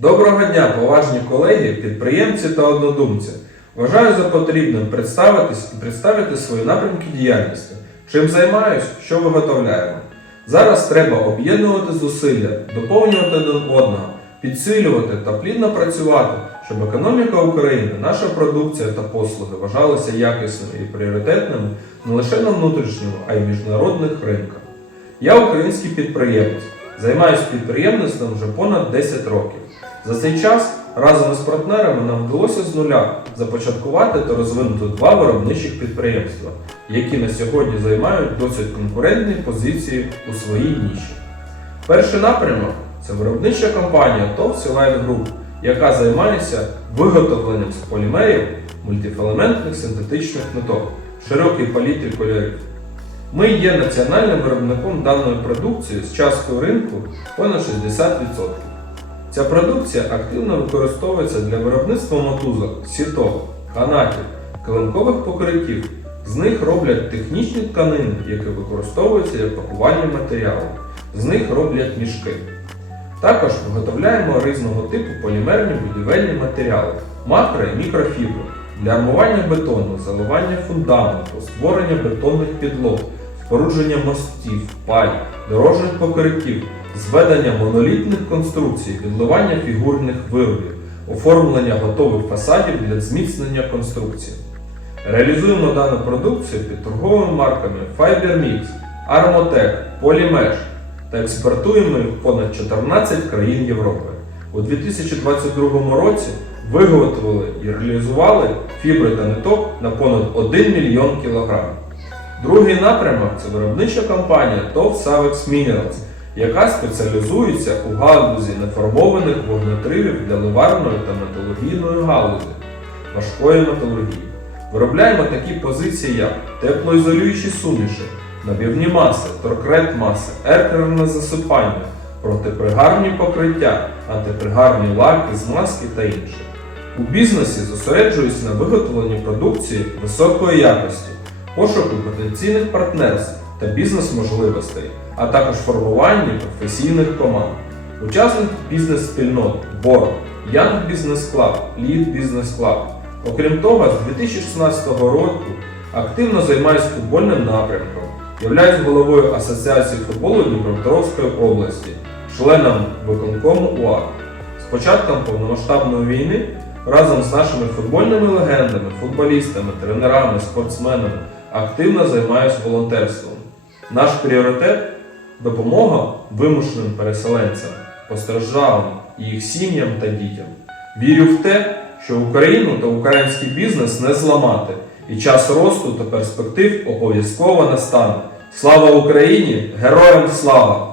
Доброго дня, поважні колеги, підприємці та однодумці. Вважаю за потрібним представитись і представити свої напрямки діяльності. Чим займаюсь, що виготовляємо. Зараз треба об'єднувати зусилля, доповнювати один одного, підсилювати та плідно працювати, щоб економіка України, наша продукція та послуги вважалися якісними і пріоритетними не лише на внутрішньому, а й міжнародних ринках. Я український підприємець, займаюся підприємництвом вже понад 10 років. За цей час разом із партнерами нам вдалося з нуля започаткувати та розвинути два виробничих підприємства, які на сьогодні займають досить конкурентні позиції у своїй ніші. Перший напрямок це виробнича компанія ТОВ Group, яка займається виготовленням з полімерів мультифілементних синтетичних ниток широкій палітрі кольорів. Ми є національним виробником даної продукції з часткою ринку понад 60%. Ця продукція активно використовується для виробництва мотузок, сіток, канатів, килимкових покриттів. З них роблять технічні тканини, які використовуються як пакувальні матеріали. З них роблять мішки. Також виготовляємо різного типу полімерні будівельні матеріали, макро і мікрофібри для армування бетону, заливання фундаменту, створення бетонних підлог, спорудження мостів, паль, дорожніх покриттів, зведення монолітних конструкцій, відливання фігурних виробів, оформлення готових фасадів для зміцнення конструкції. Реалізуємо дану продукцію під торговими марками FiberMix, Armotec, Polymesh та експортуємо їх в понад 14 країн Європи. У 2022 році виготовили і реалізували фібри та ниток на понад 1 мільйон кілограм. Другий напрямок це виробнича компанія TOV Savex Minerals, яка спеціалізується у галузі неформованих вогнетривів для ливарної та металургійної галузі, важкої металургії. Виробляємо такі позиції, як теплоізолюючі суміші, набівні маси, торкрет маси, еркерне засипання, протипригарні покриття, антипригарні лаки, змазки та інше. У бізнесі зосереджуюсь на виготовленні продукції високої якості, пошуку потенційних партнерств та бізнес-можливостей, а також формуванні професійних команд. Учасник бізнес-спільнот БОРД, Young Business Club, Lead Business Club. Окрім того, з 2016 року активно займаюся футбольним напрямком, являюсь головою Асоціації футболу Дніпропетровської області, членом виконкому УАК. З початком повномасштабної війни разом з нашими футбольними легендами, футболістами, тренерами, спортсменами активно займаюся волонтерством. Наш пріоритет допомога вимушеним переселенцям, постраждалим і їх сім'ям та дітям. Вірю в те, що Україну та український бізнес не зламати, і час росту та перспектив обов'язково настане. Слава Україні! Героям слава!